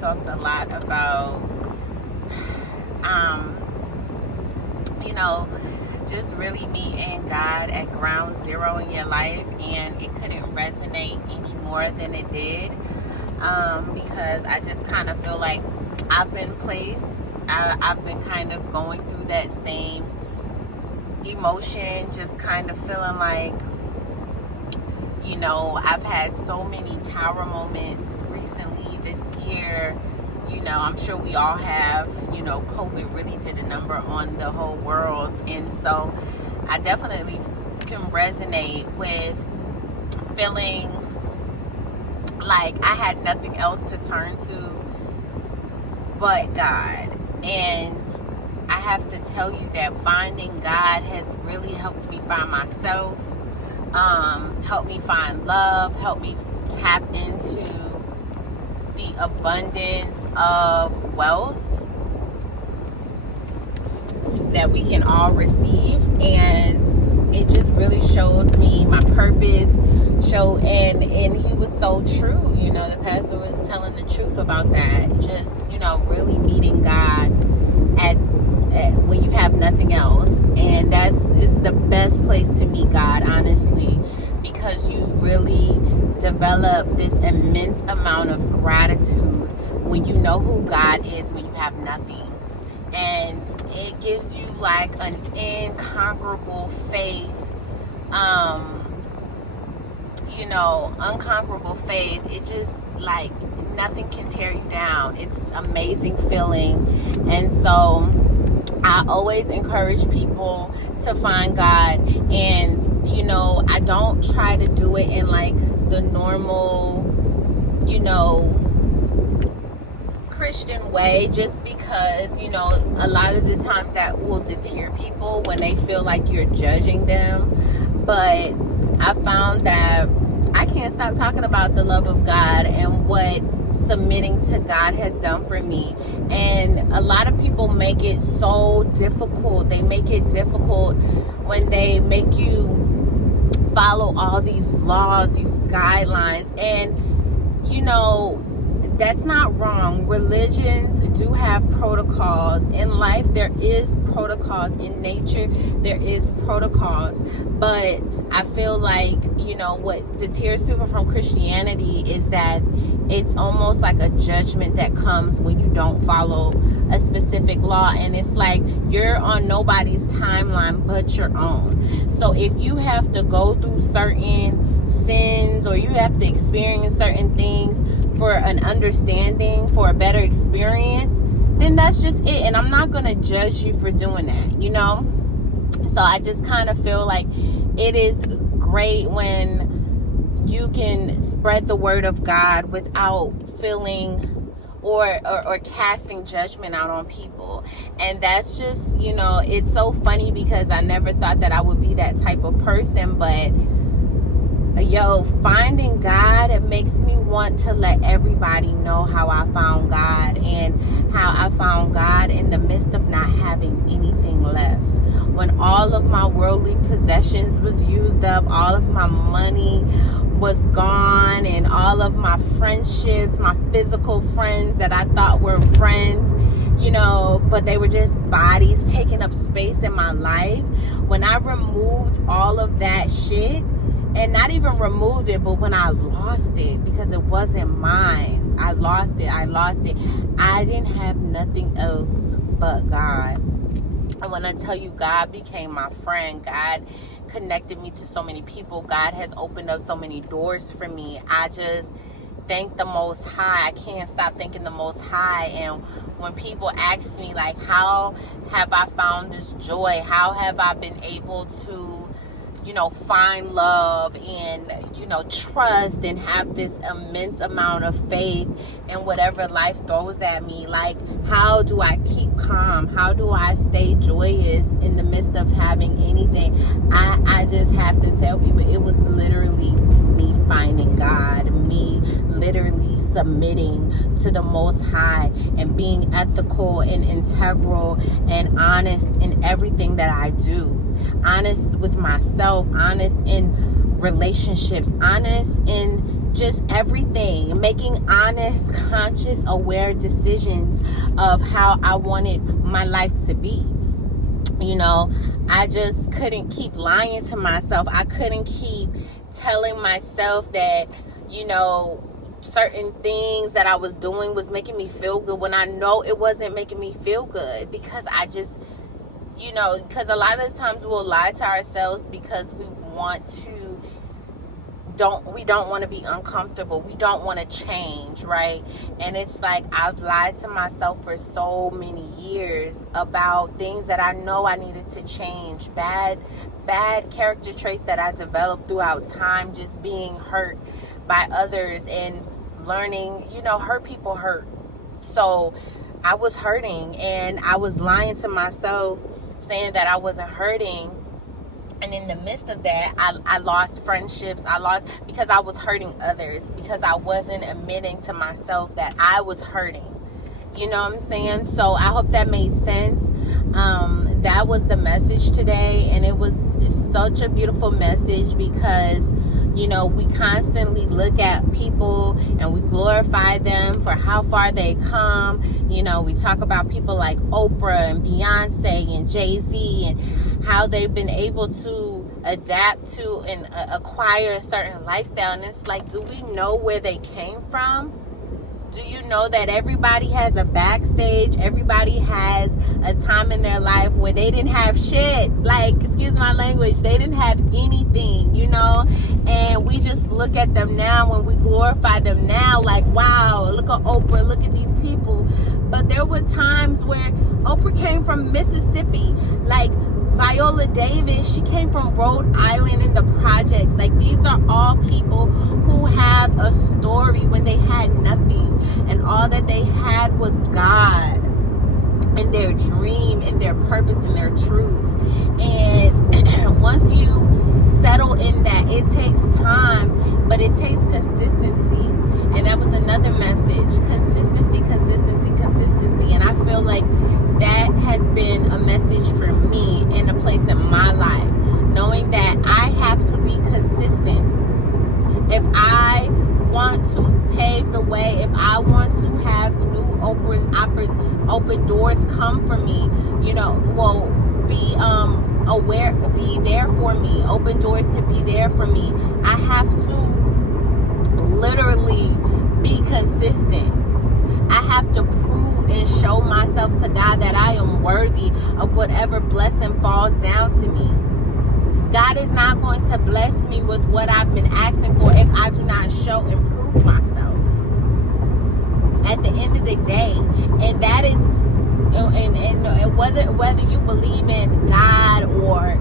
talked a lot about, you know, just really meeting God at ground zero in your life, and it couldn't resonate any more than it did, because I just kind of feel like I've been placed, I've been kind of going through that same emotion, just kind of feeling like, you know, I've had so many tower moments recently this year. You know, I'm sure we all have. You know, COVID really did a number on the whole world. And so I definitely can resonate with feeling like I had nothing else to turn to but God. And I have to tell you that finding God has really helped me find myself, helped me find love, helped me tap into the abundance of wealth that we can all receive. And it just really showed me my purpose, and he was so true. You know, the pastor was telling the truth about that. Just, you know, really meeting God at when you have nothing else. And it's the best place to meet God, honestly, because you really develop this immense amount of gratitude when you know who God is, when you have nothing. And it gives you like an incomparable faith, you know, unconquerable faith. It just, like, nothing can tear you down. It's amazing feeling. And so I always encourage people to find God. And, you know, I don't try to do it in like the normal, you know, Christian way, just because, you know, a lot of the times that will deter people when they feel like you're judging them. But I found that I can't stop talking about the love of God and what submitting to God has done for me. And a lot of people make it so difficult. They make it difficult when they make you follow all these laws, these guidelines. And, you know, that's not wrong. Religions do have protocols. In life, there is protocols. In nature, there is protocols. But I feel like, you know, what deters people from Christianity is that it's almost like a judgment that comes when you don't follow a specific law. And it's like you're on nobody's timeline but your own. So if you have to go through certain sins, or you have to experience certain things for an understanding, for a better experience, then that's just it. And I'm not going to judge you for doing that, you know? So I just kind of feel like it is great when you can spread the word of God without feeling or casting judgment out on people. And that's just, you know, it's so funny because I never thought that I would be that type of person. But yo, finding God, it makes me want to let everybody know how I found God, and how I found God in the midst of not having anything left. When all of my worldly possessions was used up, all of my money was gone, and all of my friendships, my physical friends that I thought were friends, you know, but they were just bodies taking up space in my life. When I removed all of that shit, and not even removed it, but when I lost it, because it wasn't mine, I lost it. I didn't have nothing else but God. And when I tell you, God became my friend, God connected me to so many people, God has opened up so many doors for me. I just thank the Most High. I can't stop thanking the Most High. And when people ask me, like, how have I found this joy? How have I been able to, you know, find love and, you know, trust and have this immense amount of faith in whatever life throws at me? Like, how do I keep calm? How do I stay joyous in the midst of having anything? I just have to tell people, it was literally me finding God, me literally submitting to the Most High and being ethical and integral and honest in everything that I do. Honest with myself, honest in relationships, honest in just everything, making honest, conscious, aware decisions of how I wanted my life to be. You know, I just couldn't keep lying to myself. I couldn't keep telling myself that, you know, certain things that I was doing was making me feel good when I know it wasn't making me feel good, because I just, you know, because a lot of the times we'll lie to ourselves because we don't want to be uncomfortable. We don't want to change, right? And it's like I've lied to myself for so many years about things that I know I needed to change. Bad character traits that I developed throughout time, just being hurt by others and learning, you know, hurt people hurt. So I was hurting and I was lying to myself, saying that I wasn't hurting. And in the midst of that, I lost friendships. I lost because I was hurting others, because I wasn't admitting to myself that I was hurting. You know what I'm saying? So I hope that made sense. That was the message today. And it's such a beautiful message because, you know, we constantly look at people and we glorify them for how far they come. You know, we talk about people like Oprah and Beyonce and Jay-Z and how they've been able to adapt to and acquire a certain lifestyle. And it's like, do we know where they came from? Do you know that everybody has a backstage? Everybody has a time in their life where they didn't have shit. Like, excuse my language, they didn't have anything, you know? And we just look at them now and we glorify them now, like, wow, look at Oprah, look at these people. But there were times where Oprah came from Mississippi. Like, Viola Davis, she came from Rhode Island in the projects. Like, these are all people who have a story when they had nothing. And all that they had was God and their dream and their purpose and their truth. And once you settle in that, it takes time, but it takes consistency. And that was another message. Consistency, consistency, consistency. And I feel like that has been a message for me in a place in my life. Knowing that I have to be consistent. If I want to pave the way, if I want to have new open doors come for me, you know, well, be aware, be there for me, open doors to be there for me, I have to literally be consistent. I have to prove and show myself to God that I am worthy of whatever blessing falls down to me. God is not going to bless me with what I've been asking for if I do not show and prove myself at the end of the day. And that is, and whether you believe in God or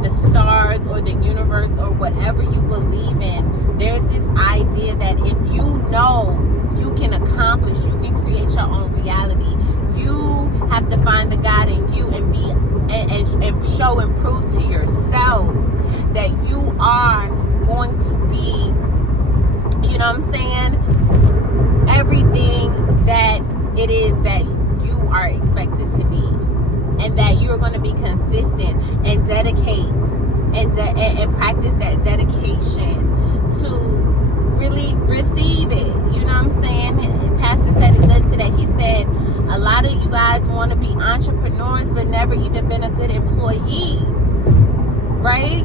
the stars or the universe or whatever you believe in, there's this idea that if you know you can accomplish, you can create your own reality, you have to find the God in you and be and show and prove to yourself that you are going to be, you know what I'm saying, everything that it is that you are expected to be, and that you're going to be consistent and dedicate and practice that dedication to really receive it. You know what I'm saying? Pastor said it good today. He said a lot of you guys want to be entrepreneurs but never even been a good employee, right?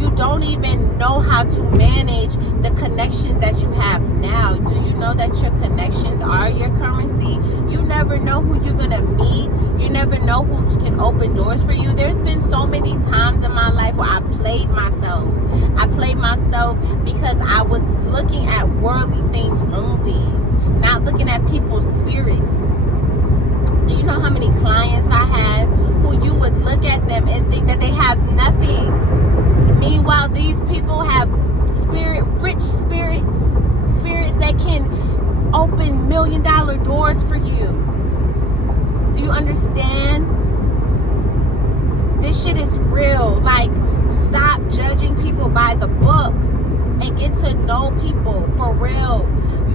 You don't even know how to manage the connections that you have now. Do you know that your connections are your currency? You never know who you're going to meet. You never know who can open doors for you. There's been so many times in my life where I played myself. I played myself because I was looking at worldly things only, not looking at people's spirits. Do you know how many clients I have who you would look at them and think that they have nothing? Meanwhile, these people have rich spirits that can open $1 million doors for you. Do you understand? This shit is real. Like, stop judging people by the book and get to know people for real.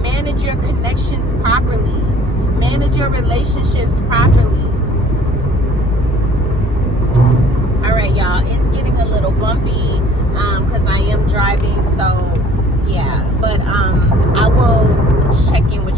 Manage your connections properly. Manage your relationships properly. All right, y'all. It's getting a little bumpy because I am driving, so yeah. But I will check in with